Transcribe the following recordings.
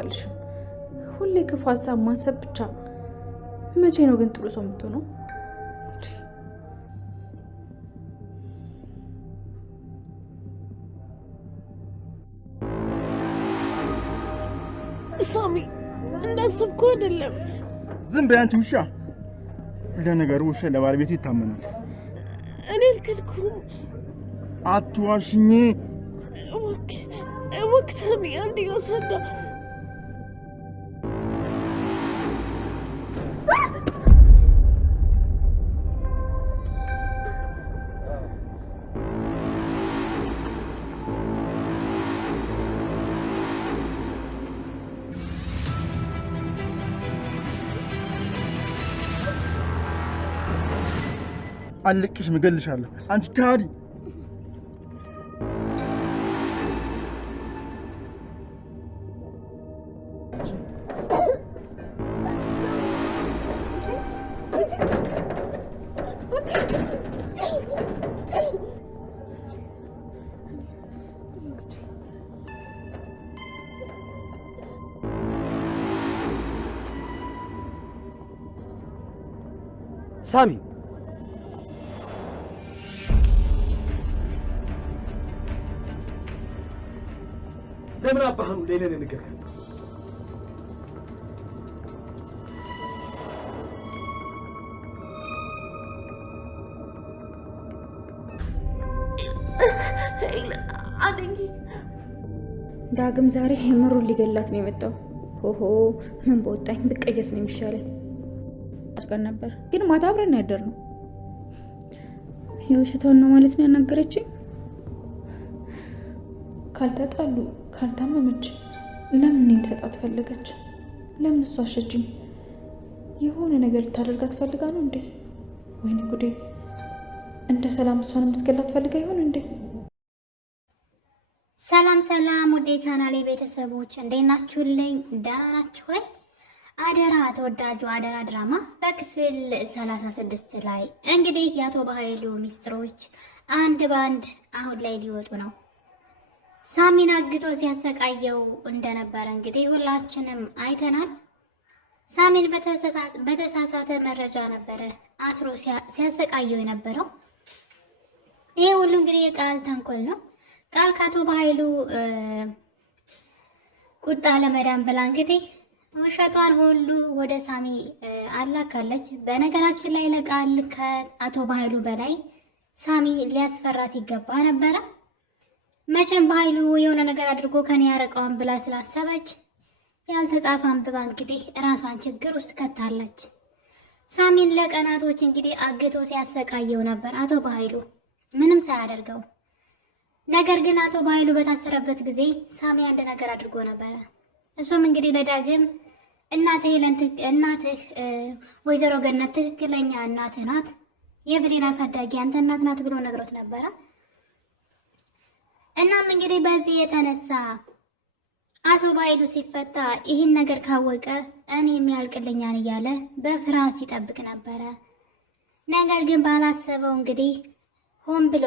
አይሳካልሽም። ሁሌ ክፉ ሀሳብ ማሰብ ብቻ። መቼ ነው ግን ጥሩ ሰው የምትሆነው? ሳሚ እንዳሰብኩ አይደለም። ዝም በይ አንቺ ውሻ። ለነገሩ ውሻ ለባለቤቱ ይታመናል። እኔ አልከልኩም። አትዋሽኝ። እባክህ ሳሚ አንዴ ላስረዳ። አልቅሽም፣ እገልሻለሁ። አንቺ ካዲ! ሳሚ ለምን አባህኑ ለኔ ነገር ከታ ዳግም ዛሬ የምሩን ሊገላት ነው የመጣው። ሆሆ ምን በወጣኝ ብቀየስ ነው የሚሻለኝ። ቀን ነበር ግን ማታ አብረን ያደርነው። የውሸቷን ነው ማለት ነው ያናገረችኝ። ካልተጣሉ ካልታመመች ለምን እኔን ሰጣት ፈለገች? ለምን እሷ አሸችኝ? የሆነ ነገር ልታደርጋት ፈልጋ ነው እንዴ? ወይኔ ጉዴ! እንደ ሰላም እሷን የምትገላት ፈልጋ ይሆን እንዴ? ሰላም ሰላም፣ ወደ ቻናሌ ቤተሰቦች እንዴት ናችሁልኝ? ደህና ናችሁ ወይ? አደራ ተወዳጁ አደራ ድራማ በክፍል 36 ላይ እንግዲህ የአቶ በኃይሉ ሚስጥሮች አንድ ባንድ አሁን ላይ ሊወጡ ነው። ሳሚን አግቶ ሲያሰቃየው እንደነበረ እንግዲህ ሁላችንም አይተናል። ሳሚን በተሳሳተ መረጃ ነበረ አስሮ ሲያሰቃየው የነበረው። ይሄ ሁሉ እንግዲህ የቃል ተንኮል ነው። ቃል ከአቶ በኃይሉ ቁጣ ለመዳን ብላ እንግዲህ ውሸቷን ሁሉ ወደ ሳሚ አላካለች። በነገራችን ላይ ለቃል ከአቶ በኃይሉ በላይ ሳሚ ሊያስፈራት ይገባ ነበረ። መቼም በኃይሉ የሆነ ነገር አድርጎ ከኔ ያረቀውን ብላ ስላሰበች ያልተጻፈ አንብባ እንግዲህ ራሷን ችግር ውስጥ ከታለች። ሳሚን ለቀናቶች እንግዲህ አግቶ ሲያሰቃየው ነበር አቶ በኃይሉ ምንም ሳያደርገው። ነገር ግን አቶ በኃይሉ በታሰረበት ጊዜ ሳሚ አንድ ነገር አድርጎ ነበረ። እሱም እንግዲህ ለዳግም እናትህ ወይዘሮ ገነት ትክክለኛ እናትህ ናት፣ የብሌን አሳዳጊ አንተ እናት ናት ብሎ ነግሮት ነበረ። እናም እንግዲህ በዚህ የተነሳ አቶ በኃይሉ ሲፈታ ይህን ነገር ካወቀ እኔ የሚያልቅልኛን እያለ በፍርሃት ሲጠብቅ ነበረ። ነገር ግን ባላሰበው እንግዲህ ሆን ብሎ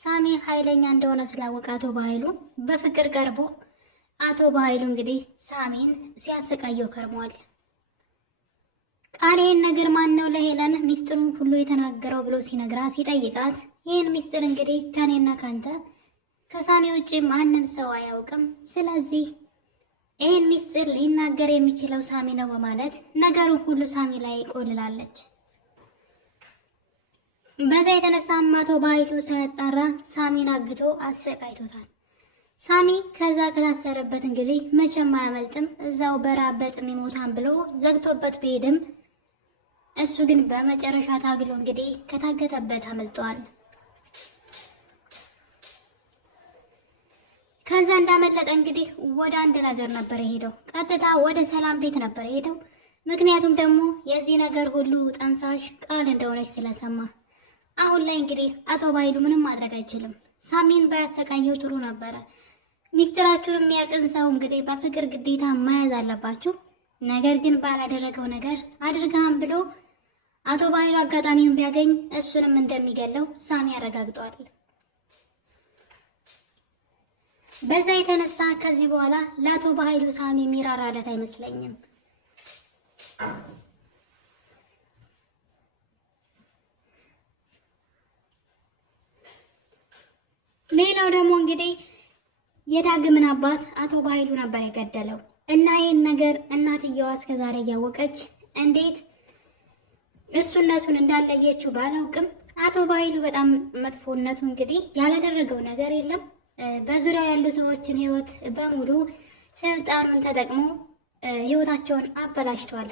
ሳሚ ኃይለኛ እንደሆነ ስላወቀ አቶ በኃይሉ በፍቅር ቀርቦ አቶ በኃይሉ እንግዲህ ሳሚን ሲያሰቃየው ከርሟል። ቃል ይህን ነገር ማን ነው ለሄለን ሚስጥሩን ሁሉ የተናገረው ብሎ ሲነግራት ሲጠይቃት ይህን ሚስጥር እንግዲህ ከኔና ካንተ ከሳሚ ውጭ ማንም ሰው አያውቅም፣ ስለዚህ ይህን ሚስጥር ሊናገር የሚችለው ሳሚ ነው በማለት ነገሩን ሁሉ ሳሚ ላይ ቆልላለች። በዛ የተነሳም አቶ በኃይሉ ሳያጣራ ሳሚን አግቶ አሰቃይቶታል። ሳሚ ከዛ ከታሰረበት እንግዲህ መቼም አያመልጥም፣ እዛው በራብ በጥም ይሞታል ብሎ ዘግቶበት ቢሄድም እሱ ግን በመጨረሻ ታግሎ እንግዲህ ከታገተበት አመልጧል። ከዛ እንዳመለጠ እንግዲህ ወደ አንድ ነገር ነበር የሄደው፣ ቀጥታ ወደ ሰላም ቤት ነበር የሄደው። ምክንያቱም ደግሞ የዚህ ነገር ሁሉ ጠንሳሽ ቃል እንደሆነች ስለሰማ አሁን ላይ እንግዲህ አቶ በኃይሉ ምንም ማድረግ አይችልም። ሳሚን ባያሰቃየው ጥሩ ነበረ። ሚስጥራችሁን የሚያቅን ሰው እንግዲህ በፍቅር ግዴታ መያዝ አለባችሁ። ነገር ግን ባላደረገው ነገር አድርጋም ብሎ አቶ በኃይሉ አጋጣሚውን ቢያገኝ እሱንም እንደሚገለው ሳሚ ያረጋግጧል። በዛ የተነሳ ከዚህ በኋላ ለአቶ በኃይሉ ሳሚ የሚራራለት አይመስለኝም። ሌላው ደግሞ እንግዲህ የዳግምን አባት አቶ በኃይሉ ነበር የገደለው እና ይህን ነገር እናትየዋ እስከዛሬ እያወቀች እንዴት እሱነቱን እንዳለየችው ባላውቅም አቶ በኃይሉ በጣም መጥፎነቱ እንግዲህ ያላደረገው ነገር የለም። በዙሪያው ያሉ ሰዎችን ህይወት በሙሉ ስልጣኑን ተጠቅሞ ህይወታቸውን አበላሽቷል።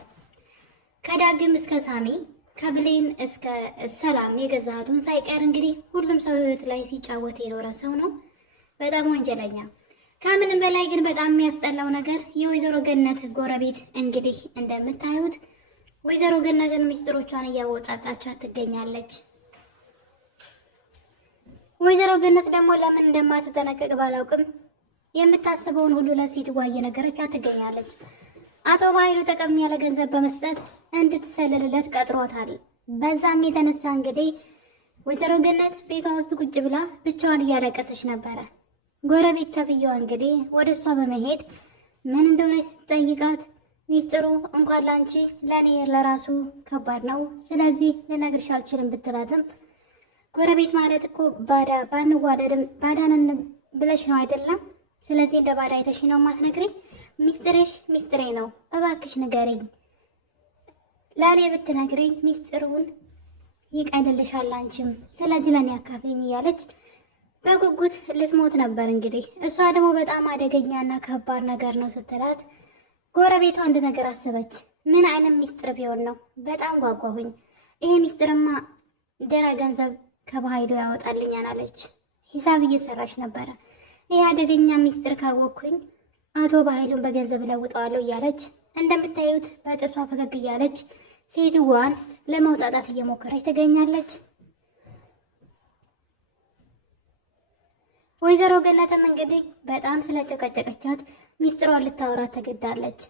ከዳግም እስከ ሳሚ ከብሌን እስከ ሰላም የገዛቱን ሳይቀር እንግዲህ ሁሉም ሰው ህይወት ላይ ሲጫወት የኖረ ሰው ነው። በጣም ወንጀለኛ። ከምንም በላይ ግን በጣም የሚያስጠላው ነገር የወይዘሮ ገነት ጎረቤት እንግዲህ እንደምታዩት ወይዘሮ ገነትን ሚስጥሮቿን እያወጣጣቻት ትገኛለች። ወይዘሮ ገነት ደግሞ ለምን እንደማትጠነቀቅ ባላውቅም የምታስበውን ሁሉ ለሴትዋ እየነገረቻት ትገኛለች። አቶ በኃይሉ ጠቀም ያለ ገንዘብ በመስጠት እንድትሰልልለት ቀጥሮታል። በዛም የተነሳ እንግዲህ ወይዘሮ ገነት ቤቷ ውስጥ ቁጭ ብላ ብቻዋን እያለቀሰች ነበረ። ጎረቤት ተብዬዋ እንግዲህ ወደ እሷ በመሄድ ምን እንደሆነች ስትጠይቃት ሚስጥሩ እንኳን ላንቺ ለእኔ ለራሱ ከባድ ነው፣ ስለዚህ ልነግርሽ አልችልም ብትላትም ጎረቤት ማለት እኮ ባዳ ባንዋደድም ባዳንን ብለሽ ነው አይደለም? ስለዚህ እንደ ባዳ አይተሽ ነው ማትነግሪኝ? ሚስጥርሽ ሚስጥሬ ነው፣ እባክሽ ንገሪኝ። ለእኔ ብትነግሪኝ ሚስጥሩን ይቀልልሻል አንቺም፣ ስለዚህ ለእኔ አካፍኝ እያለች በጉጉት ልትሞት ነበር። እንግዲህ እሷ ደግሞ በጣም አደገኛና ከባድ ነገር ነው ስትላት ጎረቤቷ አንድ ነገር አሰበች። ምን አይነት ሚስጥር ቢሆን ነው? በጣም ጓጓሁኝ። ይሄ ሚስጥርማ ደህና ገንዘብ ከበኃይሉ ያወጣልኛል አለች። ሂሳብ እየሰራች ነበረ። ይሄ አደገኛ ሚስጥር ካወቅኩኝ አቶ በኃይሉን በገንዘብ እለውጠዋለሁ እያለች እንደምታዩት በጥሷ ፈገግ እያለች ሴትዋን ለመውጣጣት እየሞከረች ትገኛለች። ወይዘሮ ገነትም እንግዲህ በጣም ስለጨቀጨቀቻት ሚስጥሯን ልታወራት ተገዳለች።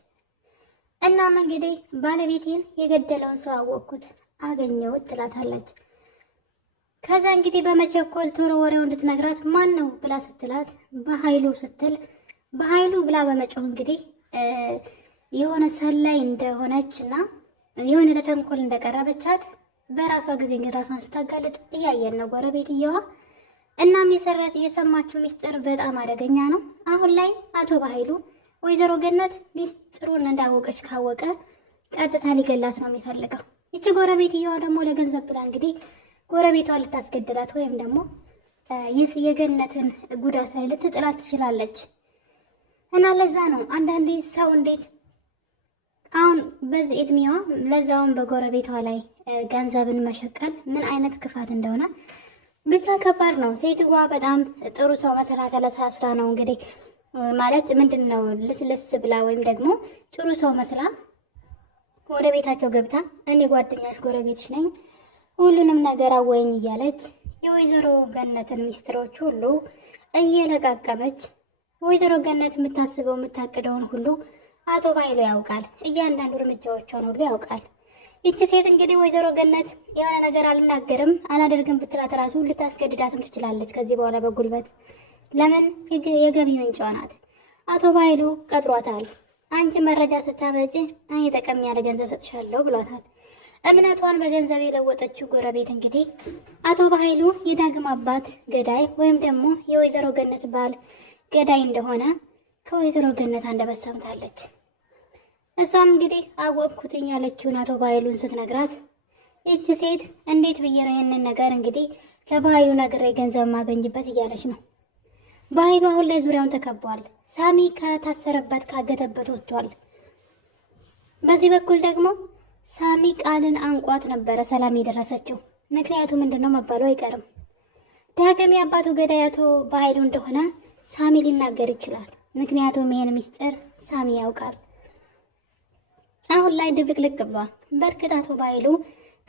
እናም እንግዲህ ባለቤቴን የገደለውን ሰው አወቅኩት አገኘሁት ትላታለች። ከዛ እንግዲህ በመቸኮል ቶሎ ወሬውን እንድትነግራት ማን ነው ብላ ስትላት በኃይሉ ስትል በኃይሉ ብላ በመጮህ እንግዲህ የሆነ ሰላይ እንደሆነች እና የሆነ ለተንኮል እንደቀረበቻት በራሷ ጊዜ እንግዲህ ራሷን ስታጋልጥ እያየን ነው ጎረቤትየዋ። እናም የሰማችው ሚስጥር በጣም አደገኛ ነው። አሁን ላይ አቶ በኃይሉ ወይዘሮ ገነት ሚስጥሩን እንዳወቀች ካወቀ ቀጥታ ሊገላት ነው የሚፈልገው። ይቺ ጎረቤትየዋ ደግሞ ለገንዘብ ብላ እንግዲህ ጎረቤቷ ልታስገድላት ወይም ደግሞ የገነትን ጉዳት ላይ ልትጥላት ትችላለች። እና ለዛ ነው አንዳንዴ ሰው እንዴት አሁን በዚህ እድሜዋ ለዛውን በጎረቤቷ ላይ ገንዘብን መሸቀል ምን አይነት ክፋት እንደሆነ ብቻ ከባድ ነው። ሴትዋ በጣም ጥሩ ሰው መሰራት ለሳስራ ነው እንግዲህ ማለት ምንድን ነው ልስልስ ብላ ወይም ደግሞ ጥሩ ሰው መስላ ወደ ቤታቸው ገብታ እኔ ጓደኛሽ ጎረቤትሽ ነኝ ሁሉንም ነገር አወይኝ እያለች የወይዘሮ ገነትን ሚስጥሮች ሁሉ እየለቃቀመች ወይዘሮ ገነት የምታስበው የምታቅደውን ሁሉ አቶ በኃይሉ ያውቃል። እያንዳንዱ እርምጃዎቿን ሁሉ ያውቃል። ይቺ ሴት እንግዲህ ወይዘሮ ገነት የሆነ ነገር አልናገርም አላደርግም ብትላት ራሱ ልታስገድዳትም ትችላለች ከዚህ በኋላ በጉልበት። ለምን የገቢ ምንጯ ናት። አቶ በኃይሉ ቀጥሯታል። አንቺ መረጃ ስታመጪ እኔ ጠቀም ያለ ገንዘብ ሰጥሻለሁ ብሏታል። እምነቷን በገንዘብ የለወጠችው ጎረቤት እንግዲህ አቶ በኃይሉ የዳግም አባት ገዳይ ወይም ደግሞ የወይዘሮ ገነት ባል ገዳይ እንደሆነ ከወይዘሮ ገነት አንደበት ሰምታለች። እሷም እንግዲህ አወቅኩትኝ ያለችውን አቶ በኃይሉን ስትነግራት ይቺ ሴት እንዴት ብዬ ነው ይህንን ነገር እንግዲህ ለበኃይሉ ነግሬ ገንዘብ ማገኝበት እያለች ነው። በኃይሉ አሁን ላይ ዙሪያውን ተከቧል። ሳሚ ከታሰረበት ካገተበት ወጥቷል። በዚህ በኩል ደግሞ ሳሚ ቃልን አንቋት ነበረ ሰላም የደረሰችው። ምክንያቱ ምንድነው መባሉ አይቀርም። ዳግም የአባቱ ገዳይ አቶ በኃይሉ እንደሆነ ሳሚ ሊናገር ይችላል። ምክንያቱም ይሄን ሚስጥር ሳሚ ያውቃል። አሁን ላይ ድብልቅልቅ ብሏል። በእርግጥ አቶ በኃይሉ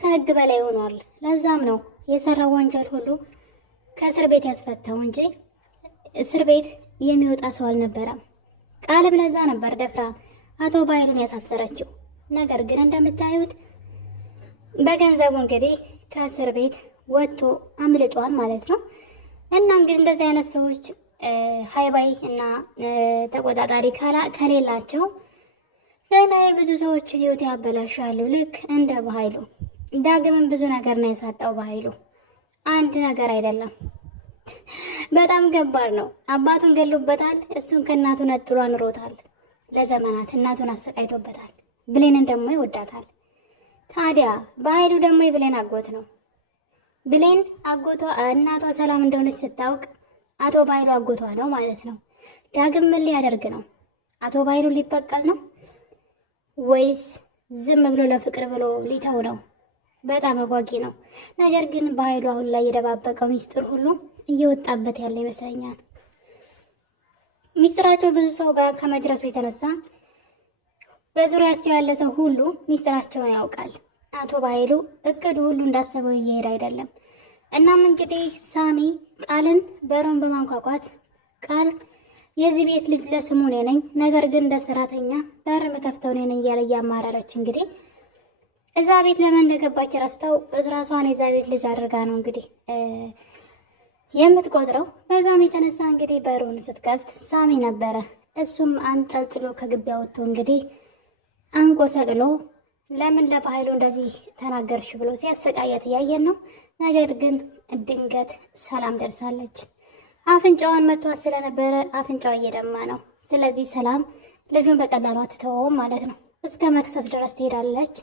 ከህግ በላይ ሆኗል። ለዛም ነው የሰራው ወንጀል ሁሉ ከእስር ቤት ያስፈታው እንጂ እስር ቤት የሚወጣ ሰው አልነበረም። ቃልም ለዛ ነበር ደፍራ አቶ በኃይሉን ያሳሰረችው። ነገር ግን እንደምታዩት በገንዘቡ እንግዲህ ከእስር ቤት ወጥቶ አምልጧል ማለት ነው። እና እንግዲህ እንደዚህ አይነት ሰዎች ሃይባይ እና ተቆጣጣሪ ከሌላቸው ገና የብዙ ሰዎች ህይወት ያበላሻሉ። ልክ እንደ በኃይሉ ዳግምን ብዙ ነገር ነው ያሳጣው። በኃይሉ አንድ ነገር አይደለም፣ በጣም ከባድ ነው። አባቱን ገሎበታል። እሱን ከእናቱ ነጥሎ አኑሮታል። ለዘመናት እናቱን አሰቃይቶበታል። ብሌንን ደግሞ ይወዳታል። ታዲያ በኃይሉ ደግሞ የብሌን አጎት ነው። ብሌን አጎቷ እናቷ ሰላም እንደሆነች ስታውቅ አቶ በኃይሉ አጎቷ ነው ማለት ነው። ዳግም ምን ሊያደርግ ነው? አቶ በኃይሉ ሊበቀል ነው ወይስ ዝም ብሎ ለፍቅር ብሎ ሊተው ነው? በጣም አጓጊ ነው። ነገር ግን በኃይሉ አሁን ላይ የደባበቀው ሚስጥር ሁሉ እየወጣበት ያለ ይመስለኛል። ሚስጥራቸው ብዙ ሰው ጋር ከመድረሱ የተነሳ በዙሪያቸው ያለ ሰው ሁሉ ሚስጥራቸውን ያውቃል። አቶ በኃይሉ እቅዱ ሁሉ እንዳሰበው እየሄደ አይደለም። እናም እንግዲህ ሳሚ ቃልን በሩን በማንኳኳት ቃል የዚህ ቤት ልጅ ለስሙ እኔ ነኝ፣ ነገር ግን እንደ ሰራተኛ በር የምከፍተው እኔ ነኝ እያለ እያማረረች እንግዲህ እዛ ቤት ለምን እንደገባች ረስተው ራሷን የዛ ቤት ልጅ አድርጋ ነው እንግዲህ የምትቆጥረው። በዛም የተነሳ እንግዲህ በሩን ስትከፍት ሳሚ ነበረ። እሱም አንጠልጥሎ ከግቢያ ወጥቶ እንግዲህ አንቆ ሰቅሎ ለምን ለበኃይሉ እንደዚህ ተናገርሽ ብሎ ሲያሰቃያት እያየን ነው። ነገር ግን ድንገት ሰላም ደርሳለች። አፍንጫዋን መቷት ስለነበረ አፍንጫዋ እየደማ ነው። ስለዚህ ሰላም ልጁን በቀላሉ አትተወውም ማለት ነው። እስከ መክሰስ ድረስ ትሄዳለች።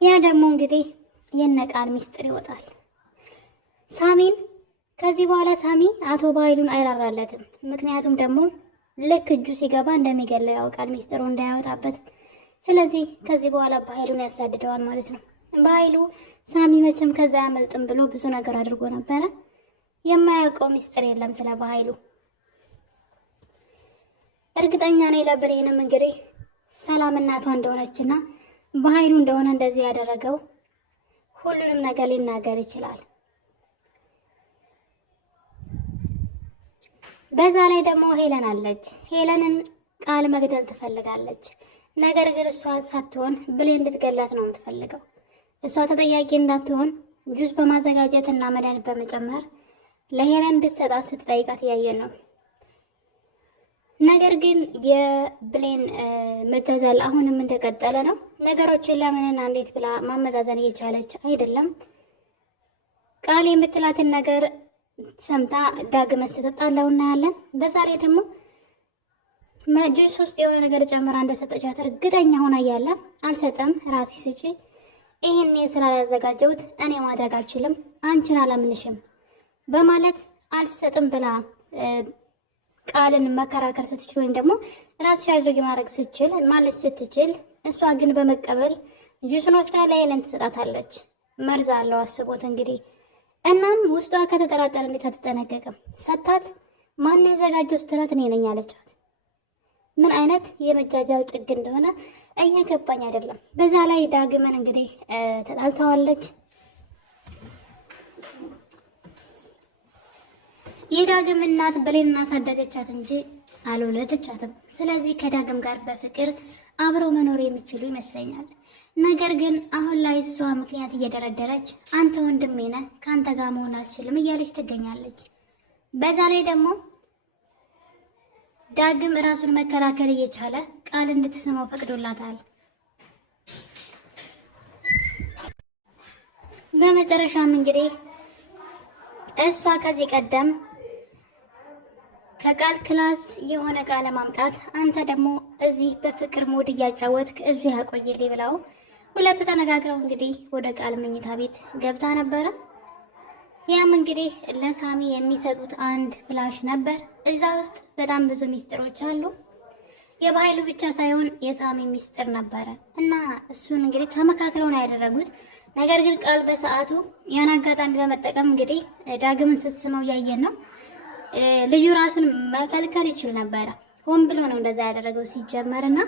ያ ደግሞ እንግዲህ የነቃል ሚስጥር ይወጣል። ሳሚን ከዚህ በኋላ ሳሚ አቶ በኃይሉን አይራራለትም። ምክንያቱም ደግሞ ልክ እጁ ሲገባ እንደሚገለው ያውቃል፣ ሚስጥሩ እንዳያወጣበት። ስለዚህ ከዚህ በኋላ በኃይሉን ያሳድደዋል ማለት ነው። በኃይሉ ሳሚ መቼም ከዛ ያመልጥም ብሎ ብዙ ነገር አድርጎ ነበረ። የማያውቀው ሚስጥር የለም ስለ በኃይሉ። እርግጠኛ ነኝ ለብሌንም እንግዲህ ሰላም እናቷ እንደሆነችና በኃይሉ እንደሆነ እንደዚህ ያደረገው ሁሉንም ነገር ሊናገር ይችላል። በዛ ላይ ደግሞ ሄለን አለች። ሄለንን ቃል መግደል ትፈልጋለች። ነገር ግን እሷ ሳትሆን ብሌን እንድትገላት ነው የምትፈልገው። እሷ ተጠያቂ እንዳትሆን ጁስ በማዘጋጀት እና መድኃኒት በመጨመር ለሄለን እንድትሰጣት ስትጠይቃት እያየን ነው። ነገር ግን የብሌን መጃጃል አሁንም እንደቀጠለ ነው። ነገሮችን ለምንና እንዴት ብላ ማመዛዘን እየቻለች አይደለም። ቃል የምትላትን ነገር ሰምታ ዳግም ስትጣላው እናያለን። በዛ ላይ ደግሞ ጁስ ውስጥ የሆነ ነገር ጨምራ እንደሰጠቻት እርግጠኛ ሆና እያለ አልሰጥም፣ ራሴ ስጪ፣ ይህን ስላላዘጋጀሁት እኔ ማድረግ አልችልም፣ አንቺን አላምንሽም በማለት አልሰጥም ብላ ቃልን መከራከር ስትችል ወይም ደግሞ ራስሽ አድርጊ ማድረግ ስትችል ማለት ስትችል፣ እሷ ግን በመቀበል ጁስን ወስዳ ለሄለን ትሰጣታለች። መርዝ አለው አስቦት እንግዲህ። እናም ውስጧ ከተጠራጠረ እንዴት አትጠነቀቅም? ሰታት ማን ያዘጋጀው ስትላት እኔ ነኝ አለቻት። ምን አይነት የመጃጃል ጥግ እንደሆነ እየገባኝ አይደለም። በዛ ላይ ዳግምን እንግዲህ ተጣልተዋለች። የዳግም እናት ብሌን አሳደገቻት እንጂ አልወለደቻትም። ስለዚህ ከዳግም ጋር በፍቅር አብረው መኖር የሚችሉ ይመስለኛል። ነገር ግን አሁን ላይ እሷ ምክንያት እየደረደረች አንተ ወንድሜ ነህ፣ ከአንተ ጋር መሆን አልችልም እያለች ትገኛለች። በዛ ላይ ደግሞ ዳግም ራሱን መከራከር እየቻለ ቃል እንድትሰማው ፈቅዶላታል። በመጨረሻም እንግዲህ እሷ ከዚህ ቀደም ከቃል ክላስ የሆነ ቃል ማምጣት አንተ ደግሞ እዚህ በፍቅር ሞድ እያጫወትክ እዚህ አቆይልኝ ብለው ሁለቱ ተነጋግረው እንግዲህ ወደ ቃል መኝታ ቤት ገብታ ነበረ። ያም እንግዲህ ለሳሚ የሚሰጡት አንድ ፍላሽ ነበር። እዛ ውስጥ በጣም ብዙ ሚስጥሮች አሉ። የበኃይሉ ብቻ ሳይሆን የሳሚ ሚስጥር ነበረ እና እሱን እንግዲህ ተመካክረው ነው ያደረጉት። ነገር ግን ቃል በሰዓቱ ያን አጋጣሚ በመጠቀም እንግዲህ ዳግምን ስስመው ያየን ነው። ልጁ ራሱን መከልከል ይችል ነበረ። ሆን ብሎ ነው እንደዛ ያደረገው ሲጀመርና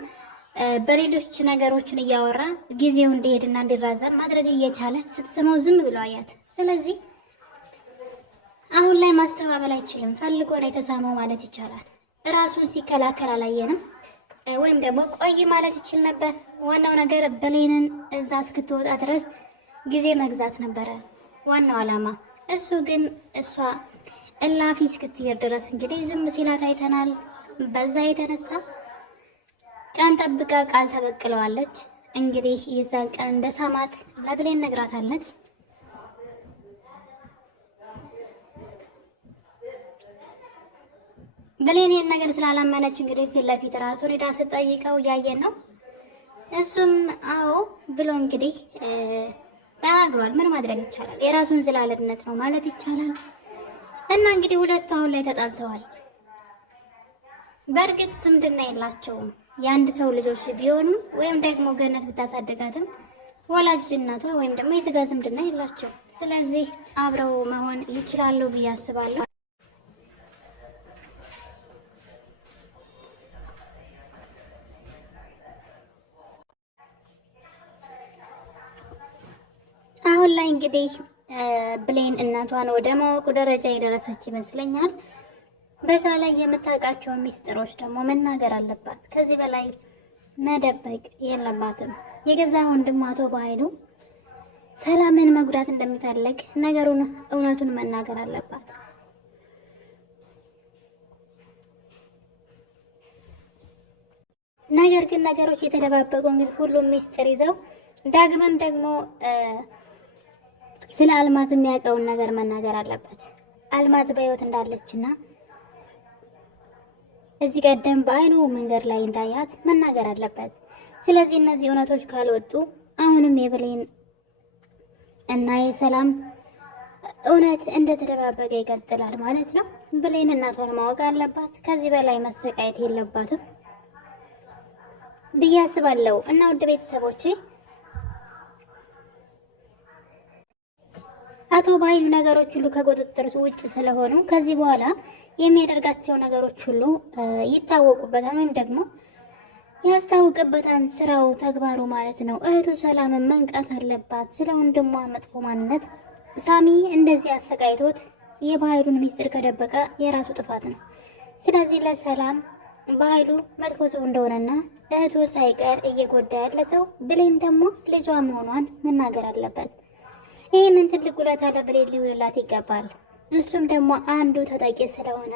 በሌሎች ነገሮችን እያወራ ጊዜው እንዲሄድና እንዲራዘም ማድረግ እየቻለ ስትስመው ዝም ብሎ አያት። ስለዚህ አሁን ላይ ማስተባበል አይችልም። ፈልጎ ነው የተሳመው ማለት ይቻላል። ራሱን ሲከላከል አላየንም። ወይም ደግሞ ቆይ ማለት ይችል ነበር። ዋናው ነገር ብሌንን እዛ እስክትወጣ ድረስ ጊዜ መግዛት ነበረ ዋናው ዓላማ። እሱ ግን እሷ እላፊ እስክትሄድ ድረስ እንግዲህ ዝም ሲላት አይተናል። በዛ የተነሳ ቀን ጠብቃ ቃል ተበቅለዋለች። እንግዲህ የዛን ቀን እንደ ሳማት ለብሌን ነግራታለች። ብሌን ይህን ነገር ስላላመነች እንግዲህ ፊት ለፊት ራሱ ሄዳ ስጠይቀው እያየን ነው። እሱም አዎ ብሎ እንግዲህ ተናግሯል። ምን ማድረግ ይቻላል? የራሱን ዝላለነት ነው ማለት ይቻላል። እና እንግዲህ ሁለቱ አሁን ላይ ተጣልተዋል። በእርግጥ ዝምድና የላቸውም። የአንድ ሰው ልጆች ቢሆኑም ወይም ደግሞ ገነት ብታሳድጋትም ወላጅ እናቷ ወይም ደግሞ የስጋ ዝምድና የላቸው። ስለዚህ አብረው መሆን ይችላሉ ብዬ አስባለሁ። አሁን ላይ እንግዲህ ብሌን እናቷን ወደ ማወቁ ደረጃ የደረሰች ይመስለኛል። በዛ ላይ የምታውቃቸውን ሚስጥሮች ደግሞ መናገር አለባት። ከዚህ በላይ መደበቅ የለባትም። የገዛ ወንድሟ አቶ በኃይሉ ሰላምን መጉዳት እንደሚፈልግ ነገሩን እውነቱን መናገር አለባት። ነገር ግን ነገሮች የተደባበቁ እንግዲህ ሁሉም ሚስጥር ይዘው ዳግመም ደግሞ ስለ አልማዝ የሚያውቀውን ነገር መናገር አለበት። አልማዝ በህይወት እንዳለችና እዚህ ቀደም በአይኑ መንገድ ላይ እንዳያት መናገር አለበት። ስለዚህ እነዚህ እውነቶች ካልወጡ አሁንም የብሌን እና የሰላም እውነት እንደተደባበቀ ይቀጥላል ማለት ነው። ብሌን እናቷን ማወቅ አለባት። ከዚህ በላይ መሰቃየት የለባትም ብዬ አስባለሁ። እና ውድ ቤተሰቦቼ አቶ በኃይሉ ነገሮች ሁሉ ከቁጥጥር ውጭ ስለሆኑ ከዚህ በኋላ የሚያደርጋቸው ነገሮች ሁሉ ይታወቁበታል ወይም ደግሞ ያስታውቅበታል። ስራው ተግባሩ ማለት ነው። እህቱ ሰላምን መንቃት አለባት። ስለ ወንድሟ መጥፎ ማንነት ሳሚ እንደዚህ አሰቃይቶት የበኃይሉን ሚስጥር ከደበቀ የራሱ ጥፋት ነው። ስለዚህ ለሰላም በኃይሉ መጥፎ ሰው እንደሆነና እህቱ ሳይቀር እየጎዳ ያለ ሰው ብሌን ደግሞ ልጇ መሆኗን መናገር አለበት። ይህንን ትልቅ ውለታ ለብሌን ሊውልላት ይገባል። እሱም ደግሞ አንዱ ተጠቂ ስለሆነ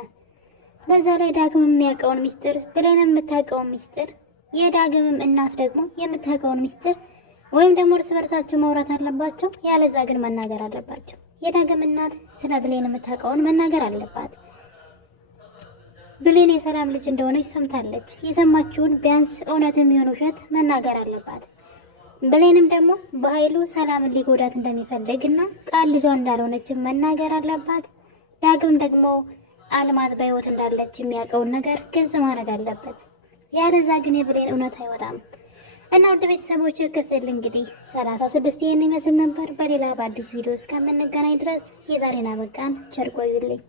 በዛ ላይ ዳግም የሚያውቀውን ሚስጥር ብሌን የምታውቀውን ሚስጥር የዳግምም እናት ደግሞ የምታውቀውን ሚስጥር ወይም ደግሞ እርስ በርሳቸው ማውራት አለባቸው። ያለዛ ግን መናገር አለባቸው። የዳግም እናት ስለ ብሌን የምታውቀውን መናገር አለባት። ብሌን የሰላም ልጅ እንደሆነች ሰምታለች። የሰማችውን ቢያንስ እውነትም ይሁን ውሸት መናገር አለባት። ብሌንም ደግሞ በኃይሉ ሰላምን ሊጎዳት እንደሚፈልግና ቃል ልጇ እንዳልሆነች መናገር አለባት። ዳግም ደግሞ አልማዝ በህይወት እንዳለች የሚያውቀውን ነገር ግልጽ ማድረግ አለበት። ያለዛ ግን የብሌን እውነት አይወጣም። እና ውድ ቤተሰቦች ክፍል እንግዲህ 36 ይህን ይመስል ነበር። በሌላ በአዲስ ቪዲዮ እስከምንገናኝ ድረስ የዛሬን አበቃን። ቸር ቆዩልኝ።